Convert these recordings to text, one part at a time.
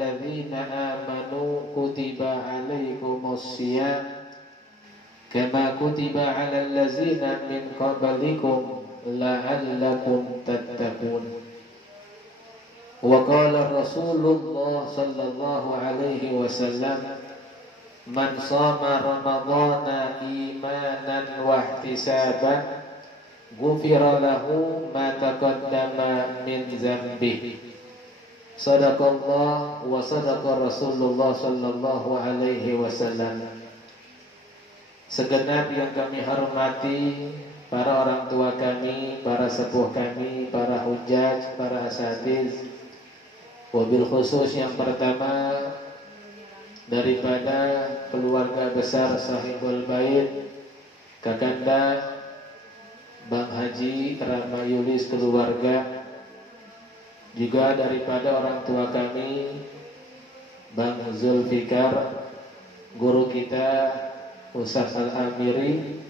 ayyuhalladzina amanu kutiba alaikumus shiyam kama kutiba 'alal ladzina min qablikum la'allakum tattaqun. Wa qala Rasulullah sallallahu alaihi wasallam, man shama ramadhana imanan wa ihtisaban ghufira lahu ma taqaddama min dzambihi. Sadaqallah wa sadaqa Rasulullah sallallahu alaihi wasallam. Segenap yang kami hormati para orang tua kami, para sepuh kami, para hujjaj, para asatiz, wabil khusus yang pertama daripada keluarga besar Sahibul Bait, Kakanda Bang Haji Rama Yulis keluarga, juga daripada orang tua kami Bang Zulfikar, guru kita Ustaz Al-Amiri,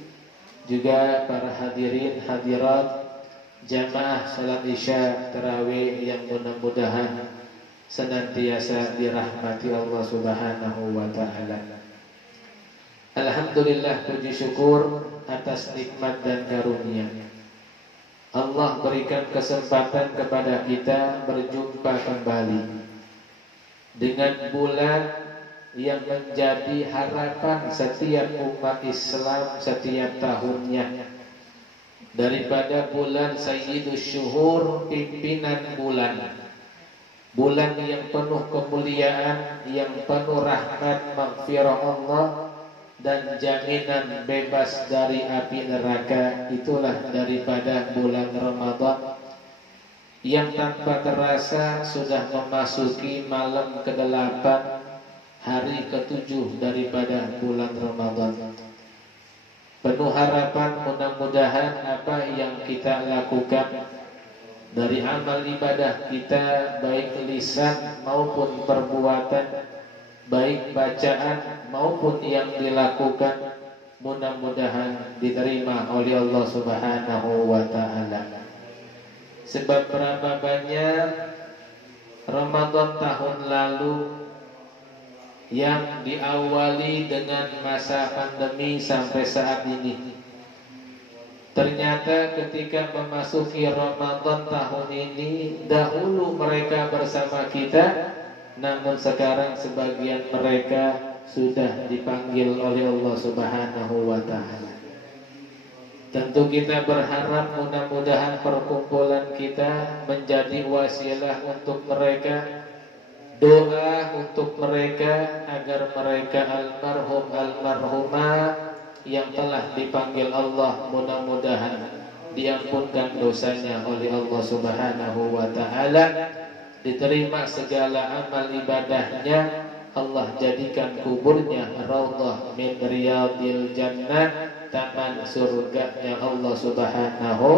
juga para hadirin hadirat jamaah salat isya tarawih yang mudah-mudahan senantiasa dirahmati Allah Subhanahu wa taala. Alhamdulillah, puji syukur atas nikmat dan karunia. Allah berikan kesempatan kepada kita berjumpa kembali dengan bulan yang menjadi harapan setiap umat Islam setiap tahunnya, daripada bulan Sayyidus Syuhur, pimpinan bulan, bulan yang penuh kemuliaan, yang penuh rahmat maghfirah Allah dan jaminan bebas dari api neraka. Itulah daripada bulan Ramadan yang tanpa terasa sudah memasuki malam ke-8, hari ke-7 daripada bulan Ramadan. Penuh harapan, mudah-mudahan apa yang kita lakukan dari amal ibadah kita, baik lisan maupun perbuatan, baik bacaan maupun yang dilakukan, mudah-mudahan diterima oleh Allah Subhanahu wa taala. Sebab berapa banyak Ramadan tahun lalu yang diawali dengan masa pandemi sampai saat ini, ternyata ketika memasuki Ramadan tahun ini, dahulu mereka bersama kita, namun sekarang sebagian mereka sudah dipanggil oleh Allah Subhanahu wa taala. Tentu kita berharap mudah-mudahan perkumpulan kita menjadi wasilah untuk mereka, doa untuk mereka agar mereka almarhum almarhumah yang telah dipanggil Allah mudah-mudahan diampunkan dosanya oleh Allah Subhanahu wa taala, diterima segala amal ibadahnya, Allah jadikan kuburnya raudhah min riyadil jannah, taman surganya Allah Subhanahu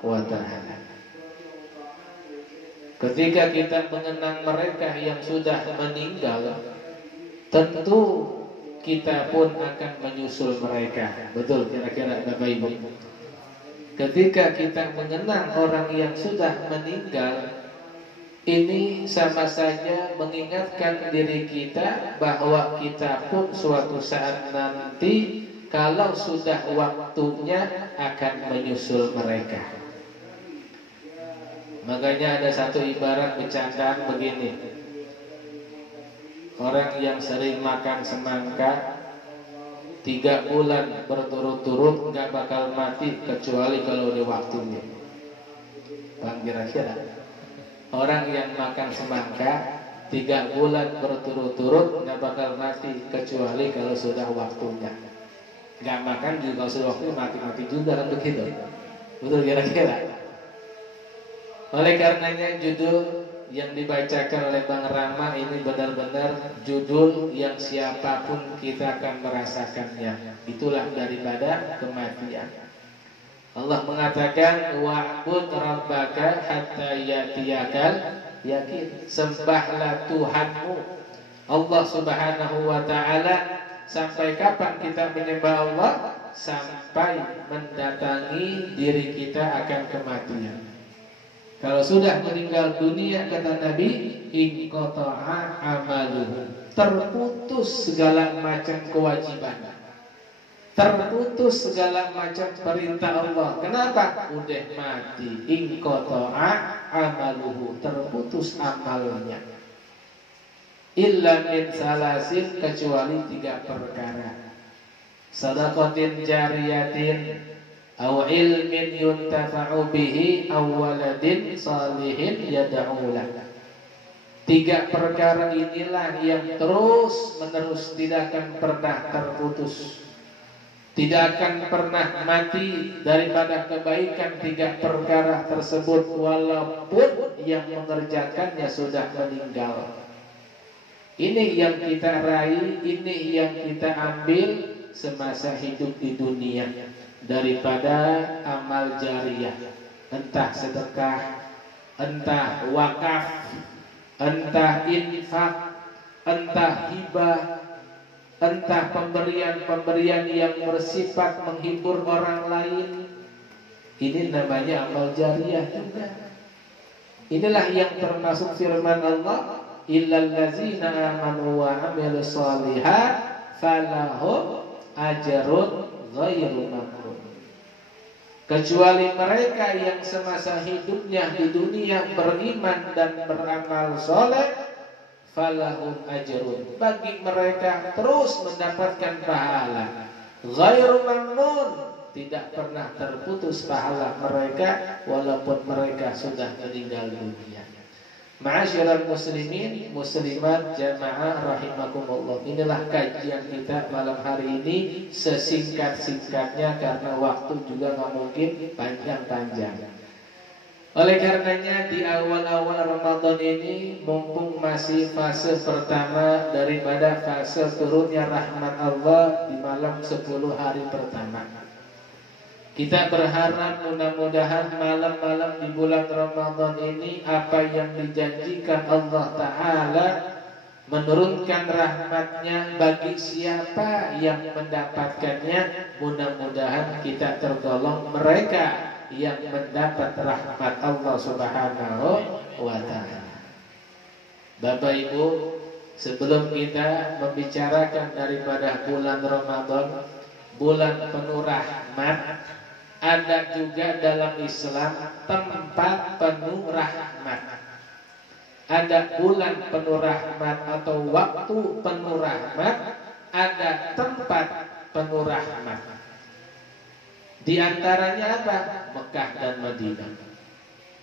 wa taala. Ketika kita mengenang mereka yang sudah meninggal, tentu kita pun akan menyusul mereka. Betul kira-kira Bapak Ibu? Ketika kita mengenang orang yang sudah meninggal, ini sama saja mengingatkan diri kita bahwa kita pun suatu saat nanti kalau sudah waktunya akan menyusul mereka. Makanya ada satu ibarat bercandaan begini, orang yang sering makan semangka 3 bulan berturut-turut nggak bakal mati kecuali kalau di waktunya. Bang, kira-kira orang yang makan semangka 3 bulan berturut-turut nggak bakal mati kecuali kalau sudah waktunya. Nggak makan juga kalau sudah waktunya mati-mati juga, kan begitu? Betul kira-kira? Oleh karenanya judul yang dibacakan oleh Bang Rama ini benar-benar judul yang siapapun kita akan merasakannya. Itulah daripada kematian. Allah mengatakan wa'bud rabbaka hatta yatiyakal yakin. Sembahlah Tuhanmu Allah Subhanahu wa taala. Sampai kapan kita menyembah Allah? Sampai mendatangi diri kita akan kematian. Kalau sudah meninggal dunia, kata Nabi, inqata'a amaluhu, terputus segala macam kewajiban, terputus segala macam perintah Allah. Kenapa? Udah mati. Inqata'a amaluhu, terputus amalnya. Illa min salasin, kecuali 3 perkara. Sadaqatin jariyatin, aw ilmin yuntafa'u bihi, aw waladin salihin yad'u lahu. 3 perkara inilah yang terus menerus, tidak akan pernah terputus, tidak akan pernah mati daripada kebaikan 3 perkara tersebut, walaupun yang mengerjakannya sudah meninggal. Ini yang kita raih, ini yang kita ambil semasa hidup di dunia daripada amal jariyah, entah sedekah, entah wakaf, entah infak, entah hibah, entah pemberian-pemberian yang bersifat menghibur orang lain. Ini namanya amal jariyah juga. Inilah yang termasuk firman Allah, illal ladzina amanu wa amilus shalihat falahum ajrun ghairu mamnun. Kecuali mereka yang semasa hidupnya di dunia beriman dan beramal soleh, falahum ajrun, bagi mereka terus mendapatkan pahala, ghairu mamnun, tidak pernah terputus pahala mereka walaupun mereka sudah meninggal dunia. Ma'asyiral muslimin muslimat jamaah rahimakumullah. Inilah kajian kita malam hari ini, sesingkat-singkatnya karena waktu juga nggak mungkin panjang-panjang. Oleh karenanya di awal-awal Ramadan ini, mumpung masih fase pertama daripada fase turunnya rahmat Allah di malam 10 hari pertama, kita berharap mudah-mudahan malam-malam di bulan Ramadan ini, apa yang dijanjikan Allah Ta'ala menurunkan rahmatnya bagi siapa yang mendapatkannya, mudah-mudahan kita tergolong mereka yang mendapat rahmat Allah Subhanahu wa Ta'ala. Bapak Ibu, sebelum kita membicarakan daripada bulan Ramadan, bulan penuh rahmat, ada juga dalam Islam tempat penuh rahmat. Ada bulan penuh rahmat atau waktu penuh rahmat, ada tempat penuh rahmat. Di antaranya apa? Mekah dan Madinah.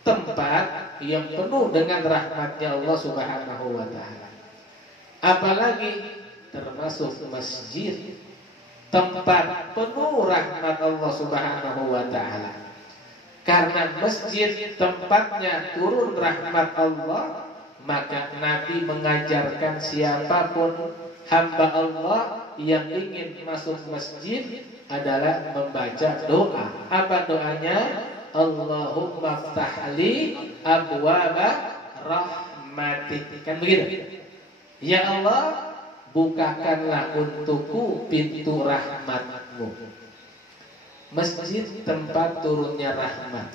Tempat yang penuh dengan rahmatnya Allah Subhanahu wa Ta'ala. Apalagi termasuk masjid, tempat penuh rahmat Allah Subhanahu wa Ta'ala. Karena masjid tempatnya turun rahmat Allah, maka Nabi mengajarkan siapapun hamba Allah yang ingin masuk masjid adalah membaca doa. Apa doanya? Allahumma ftahli abwaba rahmatik. Kan begitu? Ya Allah, bukakanlah untukku pintu rahmatmu. Masjid tempat turunnya rahmat.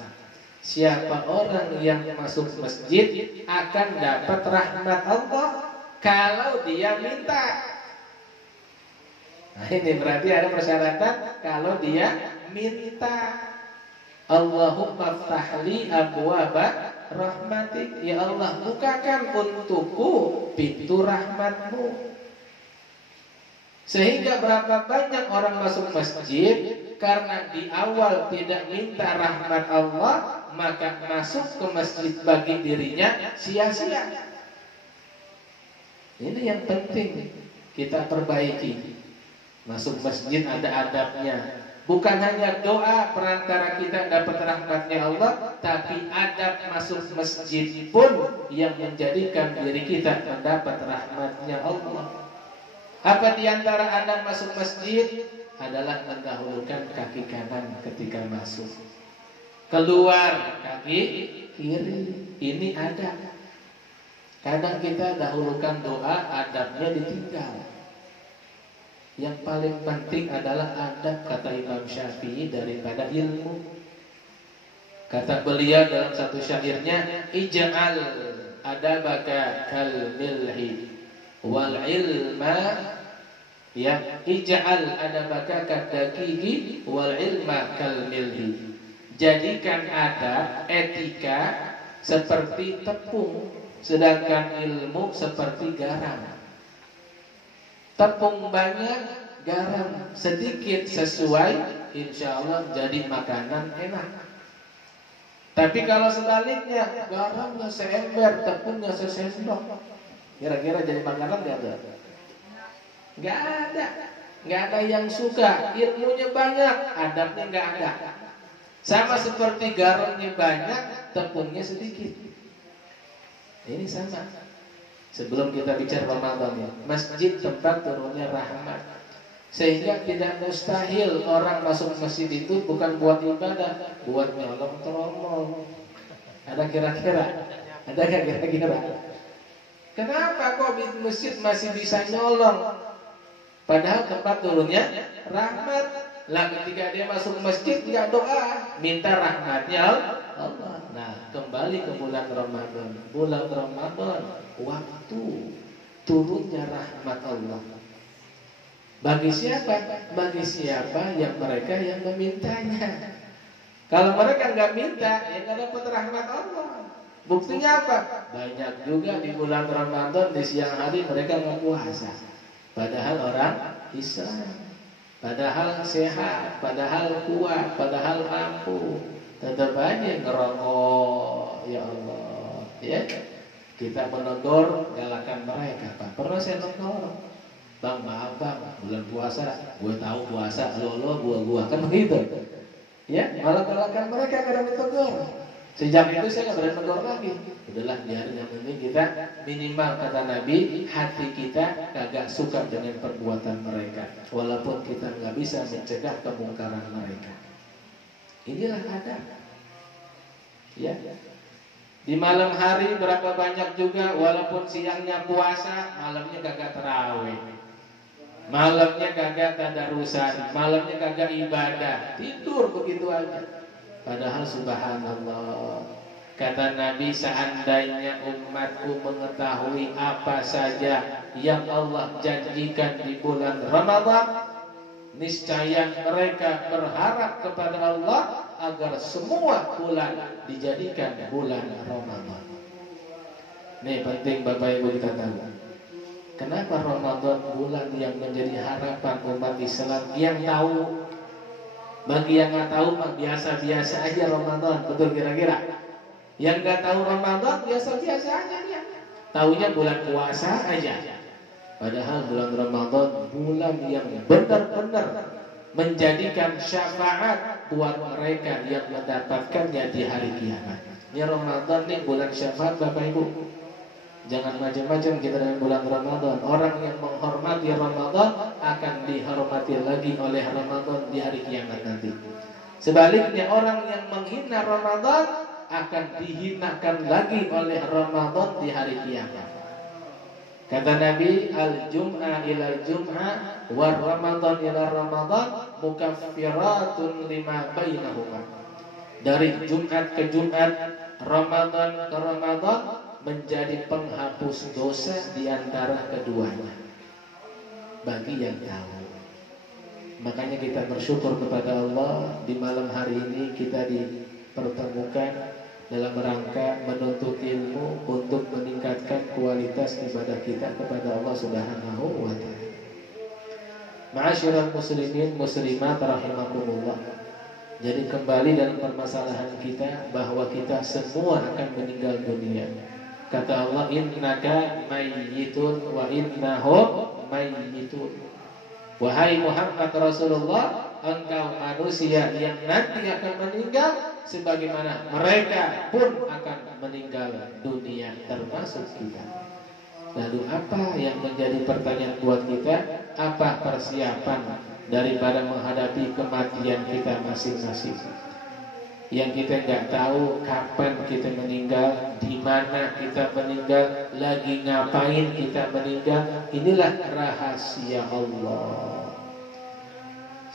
Siapa orang yang masuk masjid akan dapat rahmat Allah kalau dia minta. Nah, ini berarti ada persyaratan kalau dia minta. Allahumma ftahli abwaba rahmatik. Ya Allah, bukakan untukku pintu rahmatmu. Sehingga berapa banyak orang masuk masjid karena di awal tidak minta rahmat Allah, maka masuk ke masjid bagi dirinya sia-sia. Ini yang penting kita perbaiki. Masuk masjid ada adabnya. Bukan hanya doa perantara kita dapat rahmatnya Allah, tapi adab masuk masjid pun yang menjadikan diri kita mendapat rahmatnya Allah. Apa diantara adab masuk masjid? Adalah mendahulukan kaki kanan ketika masuk, keluar kaki kiri. Ini adab. Kadang kita dahulukan doa, adabnya ditinggal. Yang paling penting adalah adab, kata Imam Syafi'i, daripada ilmu. Kata beliau dalam satu syairnya, ij'al adabaka kal milhi wal ilma, ya, ij'al adabaka kaddaqiqi wal ilma kal milhi. Jadikan adab, etika seperti tepung, sedangkan ilmu seperti garam. Tepung banyak, garam sedikit sesuai, insya Allah jadi makanan enak. Tapi kalau sebaliknya, garamnya seember, tepungnya sesendok, kira-kira jadi makanan nggak ada? Nggak ada. Nggak ada yang suka. Ilmunya banyak, adabnya nggak ada. Sama seperti garamnya banyak, tepungnya sedikit. Ini sama. Sebelum kita bicara Ramadan ya, masjid tempat turunnya rahmat. Sehingga tidak mustahil orang masuk masjid itu bukan buat ibadah, buat nyolong teromong. Ada kira-kira? Ada nggak kira-kira? Kenapa kok di masjid masih bisa nyolong? Padahal tempat turunnya rahmat. Lah ketika dia masuk masjid nggak doa, minta rahmatnya Allah. Nah, kembali ke bulan Ramadan. Bulan Ramadan waktu turunnya rahmat Allah. Bagi siapa? Bagi siapa yang mereka yang memintanya. Kalau mereka nggak minta, ya nggak dapat rahmat Allah. Buktinya apa? Banyak juga di bulan Ramadan di siang hari mereka nggak puasa. Padahal orang Islam, padahal sehat, padahal kuat, padahal mampu, tetap aja ngerokok. Ya Allah, ya. Kita menegur, galakan mereka. Pak, pernah saya tegur, bang, maaf bang, bulan puasa, gue tahu puasa, lo gua kan begitu. Ya, malah galakan mereka karena ditegur. Sejak itu saya nggak berani tegur lagi. Udahlah, biarin, yang penting kita minimal kata Nabi, hati kita kagak suka dengan perbuatan mereka, walaupun kita nggak bisa mencegah kemungkaran mereka. Inilah adab. Ya. Di malam hari berapa banyak juga, walaupun siangnya puasa, malamnya kagak tarawih, malamnya kagak tadarusan, malamnya kagak ibadah, tidur begitu aja. Padahal subhanallah, kata Nabi, seandainya umatku mengetahui apa saja yang Allah janjikan di bulan Ramadan, niscaya mereka berharap kepada Allah agar semua bulan dijadikan bulan Ramadan. Ini penting Bapak Ibu kita tahu. Kenapa Ramadan bulan yang menjadi harapan umat Islam yang tahu? Bagi yang nggak tahu mah biasa-biasa aja Ramadan, betul kira-kira? Yang nggak tahu Ramadan biasa-biasa aja dia. Taunya bulan puasa aja. Padahal bulan Ramadan bulan yang benar-benar menjadikan syafaat buat mereka yang mendapatkannya di hari kiamat. Ini Ramadan nih bulan syafaat Bapak Ibu. Jangan macam-macam kita dengan bulan Ramadan. Orang yang menghormati Ramadan akan dihormati lagi oleh Ramadan di hari kiamat nanti. Sebaliknya orang yang menghina Ramadan akan dihinakan lagi oleh Ramadan di hari kiamat. Kata Nabi, al-jum'ah ila jum'ah wa Ramadan ila Ramadan mukaffiratun lima bainahuma. Dari Jumat ke Jumat, Ramadan ke Ramadan menjadi penghapus dosa di antara keduanya. Bagi yang tahu. Makanya kita bersyukur kepada Allah di malam hari ini kita dipertemukan dalam rangka menuntut ilmu untuk meningkatkan kualitas ibadah kita kepada Allah Subhanahu wa taala. Ma'asyiral muslimin muslimat rahimakumullah. Jadi kembali dalam permasalahan kita bahwa kita semua akan meninggal dunia. Kata Allah, innaka mayyitun wa innahum mayyitun. Wahai Muhammad Rasulullah, engkau manusia yang nanti akan meninggal sebagaimana mereka pun akan meninggal dunia, termasuk kita. Lalu apa yang menjadi pertanyaan buat kita? Apa persiapan daripada menghadapi kematian kita masing-masing? Yang kita nggak tahu kapan kita meninggal, di mana kita meninggal, lagi ngapain kita meninggal. Inilah rahasia Allah.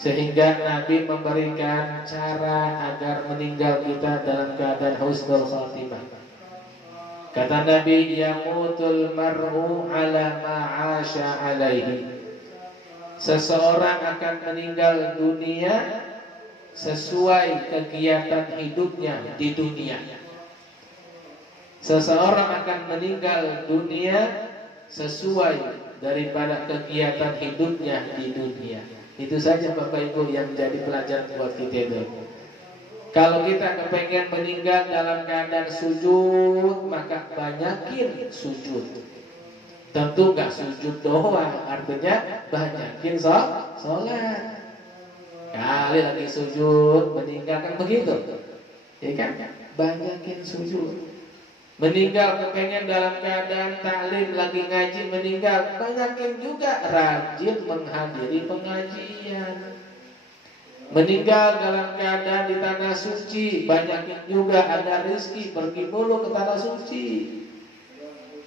Sehingga Nabi memberikan cara agar meninggal kita dalam keadaan husnul khatimah. Kata Nabi, yamutul mar'u ala ma'asha alaihi. Seseorang akan meninggal dunia sesuai kegiatan hidupnya di dunia. Seseorang akan meninggal dunia sesuai daripada kegiatan hidupnya di dunia. Itu saja Bapak Ibu yang menjadi pelajaran buat kita itu. Kalau kita kepengen meninggal dalam keadaan sujud, maka banyakin sujud. Tentu gak sujud doang, artinya banyakin sholat. Kali lagi sujud, meninggal kan begitu, ya kan? Banyakin sujud. Meninggal kepengen dalam keadaan taklim, lagi ngaji meninggal, banyakin juga rajin menghadiri pengajian. Meninggal dalam keadaan di tanah suci, banyakin juga ada rezeki, pergi mulu ke tanah suci.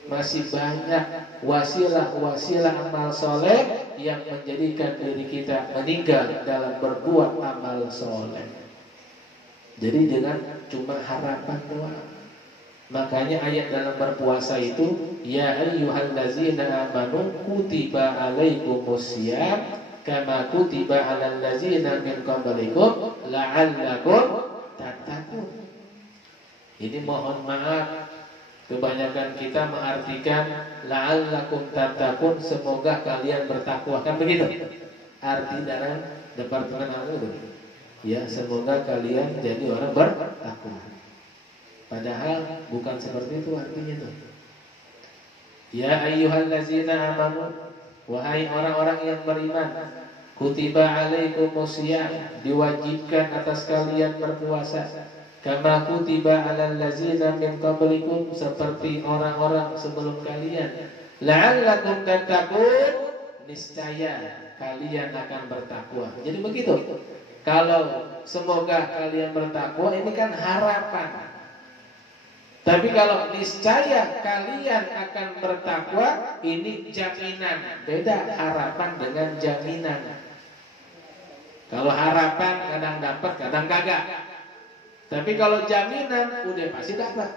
Masih banyak wasilah-wasilah amal soleh yang menjadikan diri kita meninggal dalam berbuat amal soleh. Jadi jangan cuma harapan doang. Makanya ayat dalam berpuasa itu, ya ayyuhallazina amanu kutiba alaikumusiyam kama kutiba alal ladzina min qablikum la'allakum tattaqun. Ini mohon maaf, kebanyakan kita mengartikan la'allakum tattaqun, semoga kalian bertakwa, kan begitu arti dalam departemen agama. Ya, semoga kalian jadi orang bertakwa. Padahal bukan seperti itu artinya tuh. Ya ayyuhallazina amanu, wahai orang-orang yang beriman, kutiba alaikumusiyam, diwajibkan atas kalian berpuasa, kama kutiba alal ladzina min qablikum, seperti orang-orang sebelum kalian, la'allakum tattaqun, niscaya kalian akan bertakwa. Jadi begitu. Kalau semoga kalian bertakwa, ini kan harapan. Tapi kalau niscaya kalian akan bertakwa, ini jaminan. Beda harapan dengan jaminan. Kalau harapan kadang dapat, kadang kagak. Tapi kalau jaminan udah pasti dapat.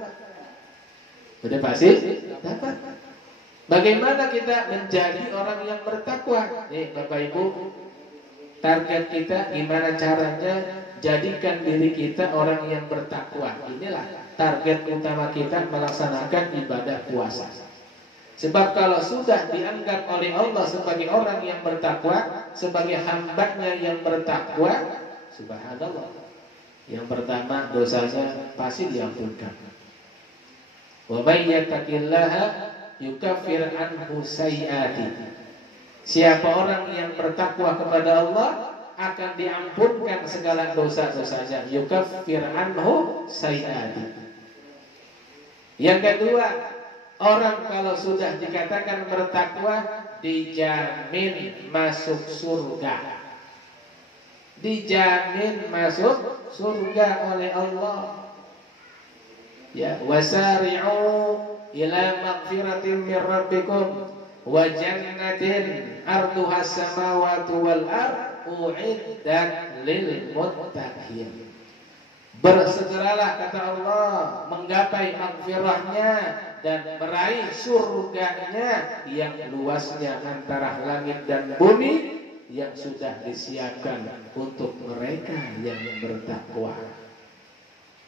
Udah pasti dapat. Bagaimana kita menjadi orang yang bertakwa? Nih Bapak Ibu, target kita gimana caranya jadikan diri kita orang yang bertakwa. Inilah target utama kita melaksanakan ibadah puasa. Sebab kalau sudah dianggap oleh Allah sebagai orang yang bertakwa, sebagai hambanya yang bertakwa, subhanallah, yang pertama dosanya pasti diampunkan. Wa may yattaqillaha yukaffir anhu sayyi'ati. Siapa orang yang bertakwa kepada Allah akan diampunkan segala dosa-dosanya. Yukaffir anhu sayyi'ati. Yang kedua, orang kalau sudah dikatakan bertakwa dijamin masuk surga. Dijamin masuk surga oleh Allah. Ya, wasari'u ila maghfiratin min rabbikum wa jannatin arduha as-samawati wal ard u'iddat lil muttaqin. Bersegeralah kata Allah menggapai maghfirahnya dan meraih surganya yang luasnya antara langit dan bumi, yang sudah disiapkan untuk mereka yang bertakwa.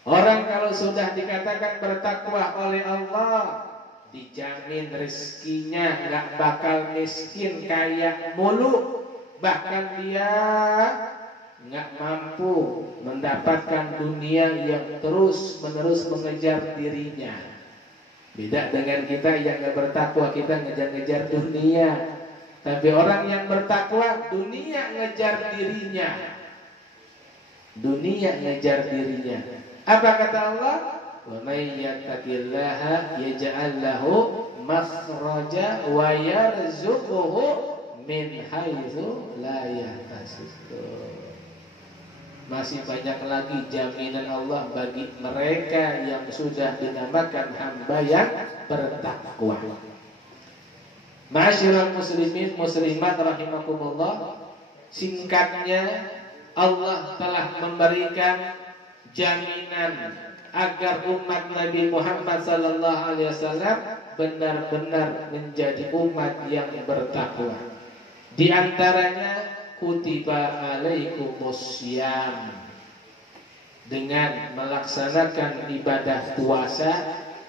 Orang kalau sudah dikatakan bertakwa oleh Allah, dijamin rezekinya gak bakal miskin kaya mulu, bahkan dia nggak mampu mendapatkan dunia yang terus-menerus mengejar dirinya. Beda dengan kita yang nggak bertakwa, kita ngejar-ngejar dunia. Tapi orang yang bertakwa, dunia ngejar dirinya. Dunia ngejar dirinya. Apa kata Allah? Wa may yattaqillaha yaj'al lahu makhraja wa yarzuquhu min haitsu la yahtasib. Masih banyak lagi jaminan Allah bagi mereka yang sudah dinamakan hamba yang bertakwa. Ma'asyiral muslimin muslimat rahimakumullah, Singkatnya, Allah telah memberikan jaminan agar umat Nabi Muhammad SAW benar-benar menjadi umat yang bertakwa. Di antaranya kutiba alaikumussyam, dengan melaksanakan ibadah puasa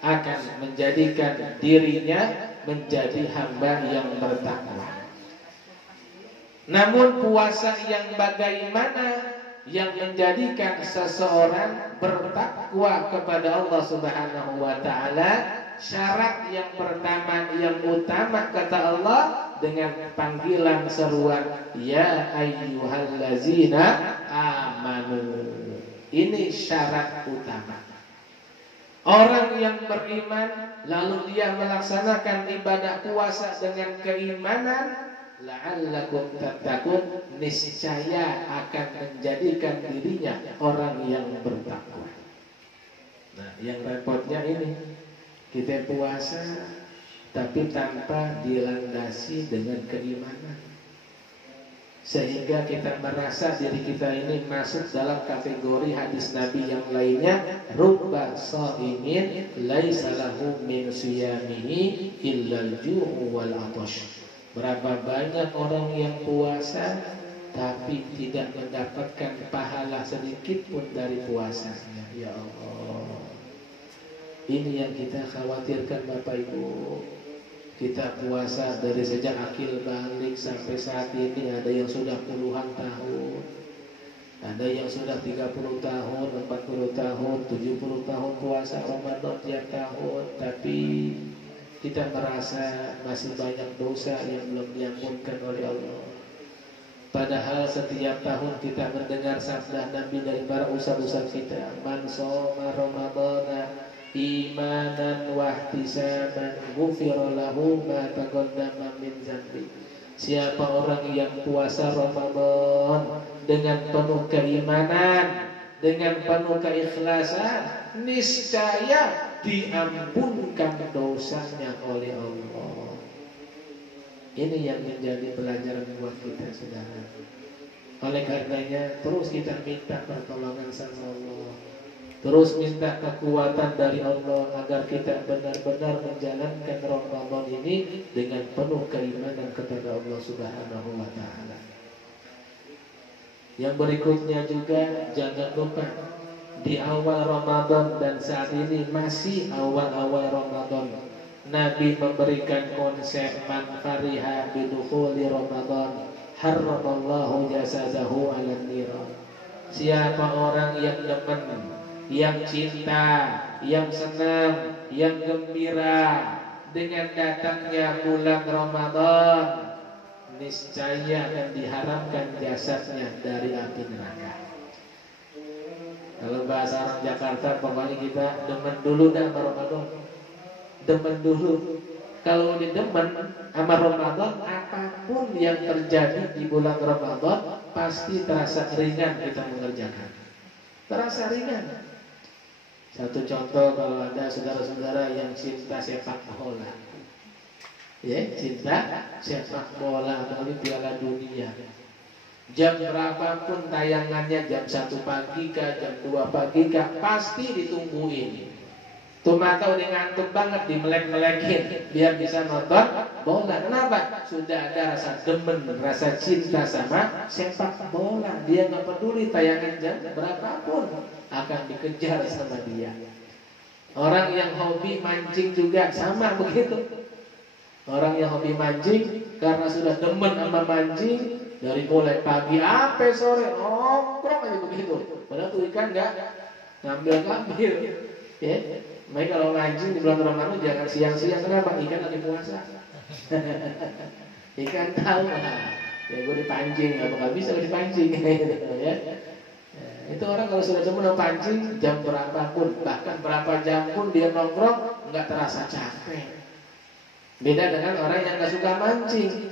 akan menjadikan dirinya menjadi hamba yang bertakwa. Namun puasa yang bagaimana yang menjadikan seseorang bertakwa kepada Allah Subhanahu wa taala? Syarat yang pertama yang utama kata Allah dengan panggilan seruan ya ayyuhallazina amanu. Ini syarat utama. Orang yang beriman lalu dia melaksanakan ibadah puasa dengan keimanan, la'allakum tattaqun, niscaya akan menjadikan dirinya orang yang bertakwa. Nah, yang repotnya ini, kita puasa tapi tanpa dilandasi dengan keimanan, sehingga kita merasa diri kita ini masuk dalam kategori hadis Nabi yang lainnya, rubba shaimin laisa lahu min siyamihi illal ju'u wal 'atash. Berapa banyak orang yang puasa tapi tidak mendapatkan pahala sedikit pun dari puasanya. Ya Allah, ini yang kita khawatirkan Bapak Ibu. Kita puasa dari sejak akil balik sampai saat ini, ada yang sudah puluhan tahun, ada yang sudah 30 tahun, 40 tahun, 70 tahun puasa Ramadan tiap tahun, tapi kita merasa masih banyak dosa yang belum diampunkan oleh Allah. Padahal setiap tahun kita mendengar sabda Nabi dari para ustaz-ustaz kita, man shoma ramadhana imanan wahtisaban ghufira lahu ma taqaddama min dzambi. Siapa orang yang puasa Ramadan dengan penuh keimanan, dengan penuh keikhlasan, niscaya diampunkan dosanya oleh Allah. Ini yang menjadi pelajaran buat kita, saudara. Oleh karenanya terus kita minta pertolongan sama Allah, terus minta kekuatan dari Allah agar kita benar-benar menjalankan Ramadan ini dengan penuh keimanan kepada Allah Subhanahu wa taala. Yang berikutnya juga jangan lupa, di awal Ramadan dan saat ini masih awal-awal Ramadan, Nabi memberikan konsep man fariha bidukhuli Ramadan harramallahu jasadahu 'alan niran. Siapa orang yang demen, yang cinta, yang senang, yang gembira dengan datangnya bulan Ramadan, niscaya akan diharamkan jasadnya dari api neraka. Kalau bahasa orang Jakarta, pokoknya kita demen dulu dah sama Ramadan. Demen dulu. Kalau demen sama Ramadan, apapun yang terjadi di bulan Ramadan pasti terasa ringan kita mengerjakan. Terasa ringan. Satu contoh, kalau ada saudara-saudara yang cinta sepak bola, ya, cinta sepak bola, apalagi Piala Dunia, jam berapapun tayangannya, jam 1 pagi kah, jam 2 pagi kah, pasti ditungguin. Tuh mata udah ngantuk banget, dimelek-melekin biar bisa nonton bola. Kenapa? Sudah ada rasa demen, rasa cinta sama sepak bola. Dia nggak peduli tayangan jam berapapun, akan dikejar sama dia. Orang yang hobi mancing juga sama begitu. Orang yang hobi mancing karena sudah demen sama mancing, dari mulai pagi sampai sore nongkrong aja begitu. Padahal tuh ikan nggak ngambil, ya. Baik, kalau mancing di bulan Ramadan jangan siang-siang. Kenapa? Ikan lagi puasa. Ikan tahu lah, ya gue dipancing, nggak bisa dipancing, ya. Itu orang kalau sudah demen pancing, jam berapapun, bahkan berapa jam pun dia nongkrong nggak terasa capek. Beda dengan orang yang nggak suka mancing,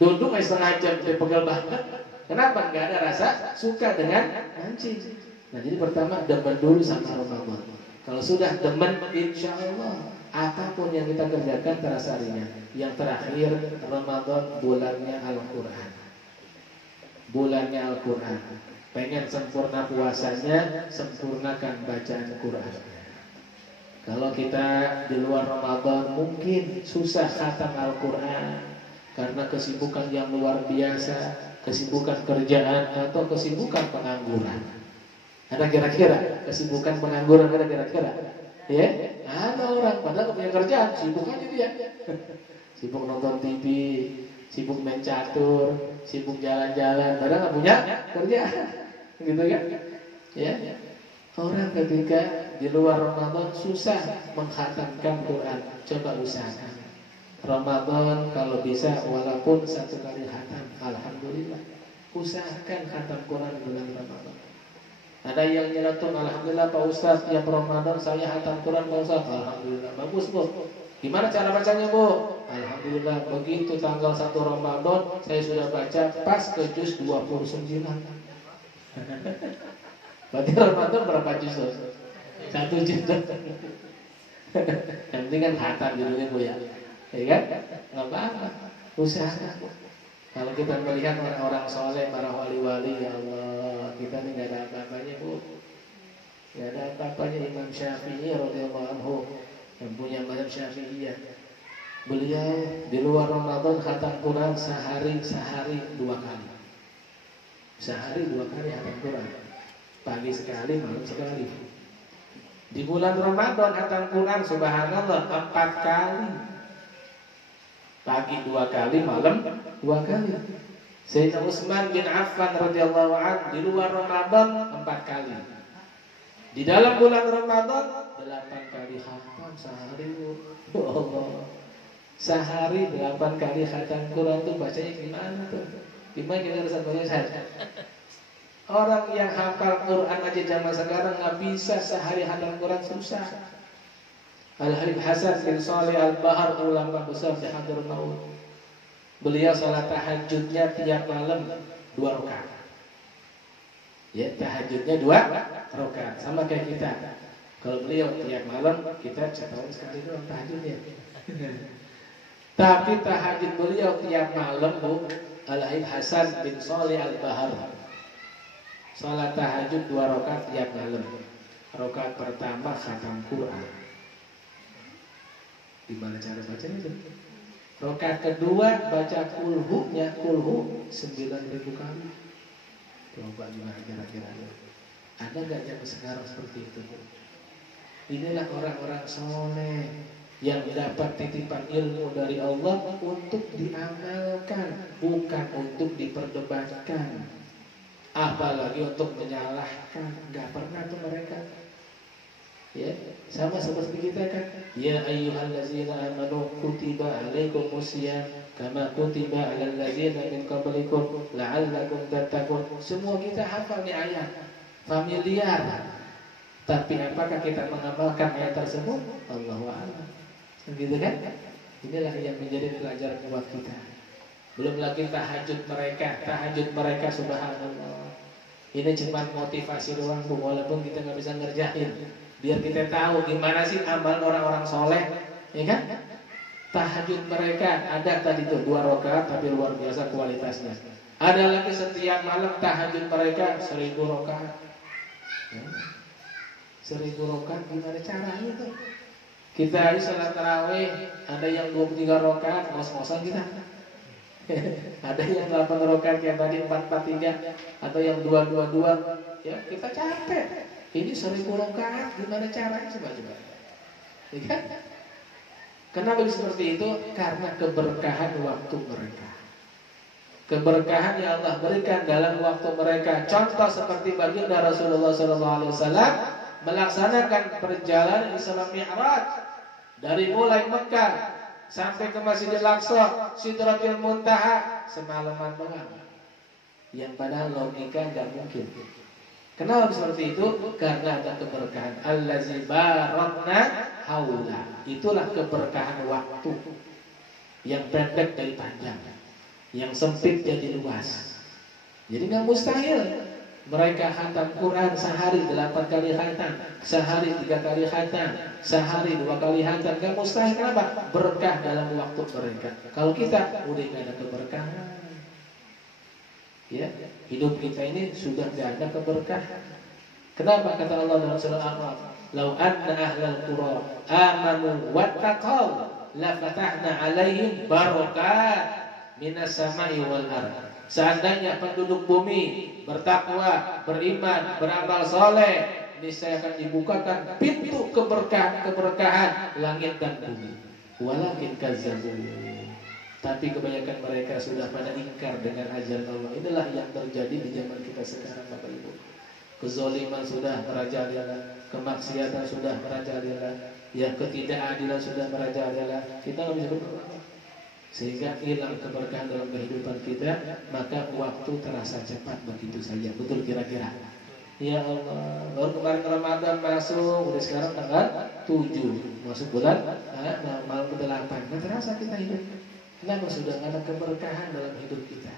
duduk setengah jam dia pegel banget. Kenapa? Nggak ada rasa suka dengan mancing. Nah, jadi pertama demen dulu sama Ramadan. Kalau sudah demen, insya Allah apapun yang kita kerjakan terasa ringan. Yang terakhir, Ramadan bulannya Al-Quran. bulannya Al-Quran. Pengen sempurna puasanya, sempurnakan bacaan Quran. Kalau kita di luar Ramadan mungkin susah khatam Al-Quran karena kesibukan yang luar biasa, kesibukan kerjaan atau kesibukan pengangguran. Ada kira-kira kesibukan pengangguran, ada kira-kira? Ya, ada orang padahal punya kerjaan, sibuk aja dia. Sibuk nonton TV, sibuk main catur, sibuk jalan-jalan, padahal nggak punya kerjaan, gitu kan? Ya, orang ketika di luar Ramadan susah mengkhatamkan Quran. Coba usahakan Ramadan kalau bisa walaupun 1 kali khatam, alhamdulillah. Usahakan khatam Quran bulan Ramadan. Ada yang nyeletuk, alhamdulillah Pak Ustaz, tiap Ramadan saya khatam Quran Pak Ustaz. Alhamdulillah, bagus Bu. Gimana cara bacanya Bu? Alhamdulillah, begitu tanggal 1 Ramadan saya sudah baca pas ke juz 29. Berarti Ramadan berapa juz? 1 juz. Yang penting kan khatam judulnya Bu ya. Ya kan? Nggak apa-apa. Usahakan. Kalau kita melihat orang-orang soleh, para wali-wali, ya Allah, kita ini nggak ada apa-apanya Bu. Nggak ada apa-apanya. Imam Syafi'i radhiyallahu anhu yang punya mazhab Syafi'iyah. Beliau di luar Ramadan khatam Quran sehari 2 kali. Sehari 2 kali khatam Quran. Pagi sekali, malam sekali. Di bulan Ramadan khatam Quran subhanallah 4 kali. Pagi 2 kali, malam 2 kali. Sayyidina Utsman bin Affan radhiyallahu anhu di luar Ramadan 4 kali. Di dalam bulan Ramadan 8 kali khatam sehari. Ya Allah. Sehari 8 kali khatam Quran tuh bacanya gimana tuh? Gimana kita harus baca? Orang yang hafal Quran aja zaman sekarang nggak bisa sehari khatam Quran, susah. Al-Habib Hasan bin Shalih Al-Bahar, ulama besar di Hadramaut. Beliau salat tahajudnya tiap malam 2 rakaat. Ya, tahajudnya 2 rakaat, sama kayak kita. Kalau beliau tiap malam, kita setahun sekali doang tahajudnya. Tapi tahajud beliau tiap malam Bu, Al-Habib Hasan bin Shalih Al-Bahar. Salat tahajud 2 rakaat tiap malam. Rakaat pertama khatam Quran. Gimana cara bacanya itu? Rakaat kedua baca kulhu-nya, kulhu 9.000 kali. Coba gimana kira-kira? Ada nggak yang sekarang seperti itu? Inilah orang-orang soleh yang dapat titipan ilmu dari Allah untuk diamalkan, bukan untuk diperdebatkan, apalagi untuk menyalahkan. Nggak pernah tuh mereka. Ya, sama seperti kita kan. Ya ayyuhallazina amanu kutiba alaikumusiyam kama kutiba alal ladzina min qablikum la'allakum tattaqun. Semua kita hafal nih ayat, familiar. Tapi apakah kita mengamalkan ayat tersebut? Allahu a'lam. Begitu kan? Inilah yang menjadi pelajaran buat kita. Belum lagi tahajud mereka subhanallah. Ini cuma motivasi doang Bu, walaupun kita nggak bisa ngerjain. Biar kita tahu gimana sih amal orang-orang soleh, ya kan? Tahajud mereka ada tadi tuh 2 rakaat, tapi luar biasa kualitasnya. Ada lagi setiap malam tahajud mereka 1000 rakaat. Ya. 1000 rakaat gimana caranya tuh? Kita hari salat tarawih ada yang 23 rakaat, ngos-ngosan kita. Ada yang 8 rakaat yang tadi 4-4-3, atau yang 2-2-2. Ya kita capek. Ini 1000 rakaat, gimana caranya? Coba. Ya kan? Kenapa seperti itu? Karena keberkahan waktu mereka. Keberkahan yang Allah berikan dalam waktu mereka. Contoh seperti baginda Rasulullah SAW melaksanakan perjalanan Isra Mi'raj dari mulai Mekah sampai ke Masjidil Aqsa, Sidratul Muntaha, semalaman doang. Yang padahal logika nggak mungkin. Kenapa seperti itu? Karena ada keberkahan. Allazi barakna haula. Itulah keberkahan waktu. Yang pendek jadi panjang, yang sempit jadi luas. Jadi nggak mustahil mereka khatam Quran sehari 8 kali khatam, sehari 3 kali khatam, sehari 2 kali khatam. Nggak mustahil. Kenapa? Berkah dalam waktu mereka. Kalau kita udah nggak ada keberkahan. Ya, hidup kita ini sudah tidak ada keberkahan. Kenapa kata Allah dalam surah Al-A'raf, "Lau anna ahlal qura amanu wattaqau la fatahna 'alaihim barakat minas sama'i wal ardh." Seandainya penduduk bumi bertakwa, beriman, beramal soleh, niscaya akan dibukakan pintu keberkahan langit dan bumi. Walakin kazzabu, tapi kebanyakan mereka sudah pada ingkar dengan ajaran Allah. Inilah yang terjadi di zaman kita sekarang, Bapak Ibu. Kezaliman sudah merajalela, kemaksiatan sudah merajalela, ya ketidakadilan sudah merajalela. Kita nggak bisa berbuat, sehingga hilang keberkahan dalam kehidupan kita. Maka waktu terasa cepat begitu saja. Betul kira-kira? Ya Allah, baru kemarin Ramadan masuk, udah sekarang tanggal 7 masuk bulan malam ke-8. Nggak terasa kita hidup. Kenapa? Sudah nggak ada keberkahan dalam hidup kita.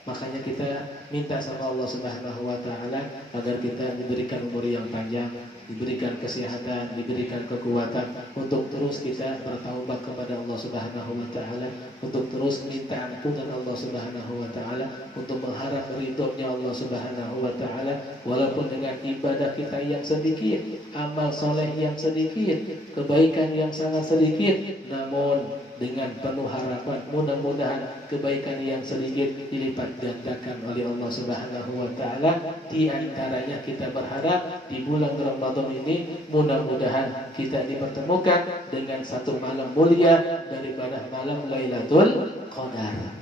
Makanya kita minta sama Allah Subhanahu wa Ta'ala agar kita diberikan umur yang panjang, diberikan kesehatan, diberikan kekuatan untuk terus kita bertaubat kepada Allah Subhanahu wa Ta'ala, untuk terus minta ampunan Allah Subhanahu wa Ta'ala, untuk mengharap ridhonya Allah Subhanahu wa Ta'ala. Walaupun dengan ibadah kita yang sedikit, amal soleh yang sedikit, kebaikan yang sangat sedikit, namun dengan penuh harapan mudah-mudahan kebaikan yang sedikit dilipat gandakan oleh Allah Subhanahu wa Ta'ala. Di antaranya kita berharap di bulan Ramadan ini mudah-mudahan kita dipertemukan dengan satu malam mulia daripada malam Lailatul Qadar.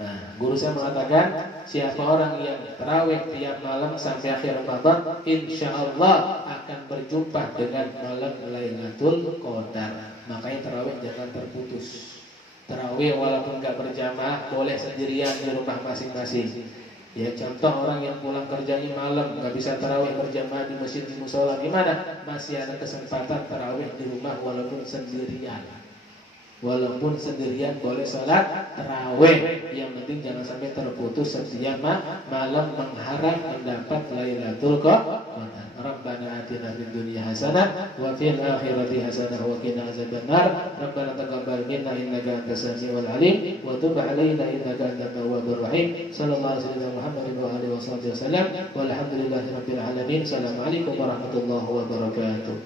Nah, guru saya mengatakan siapa orang yang tarawih tiap malam sampai akhir Ramadan, insya Allah akan berjumpa dengan malam Lailatul Qadar. Makanya tarawih jangan terputus. Tarawih walaupun gak berjamaah, boleh sendirian di rumah masing-masing. Ya, contoh orang yang pulang kerjanya malam gak bisa tarawih berjamaah di masjid, di musola, gimana? Masih ada kesempatan tarawih di rumah walaupun sendirian. Walaupun sendirian boleh sholat tarawih. Yang penting jangan sampai terputus setiap malam mengharap mendapat Lailatul Qadar. Rabbana atina fid dunya hasanah wa fil akhirati hasanah wa qina azabannar. Rabbana taqabbal minna innaka antas samiul alim wa tub alaina innaka antat tawwabur rahim. Sallallahu alaihi wasallam Muhammadin wa alihi wasallam. Walhamdulillahirabbil alamin. Assalamualaikum warahmatullahi wabarakatuh.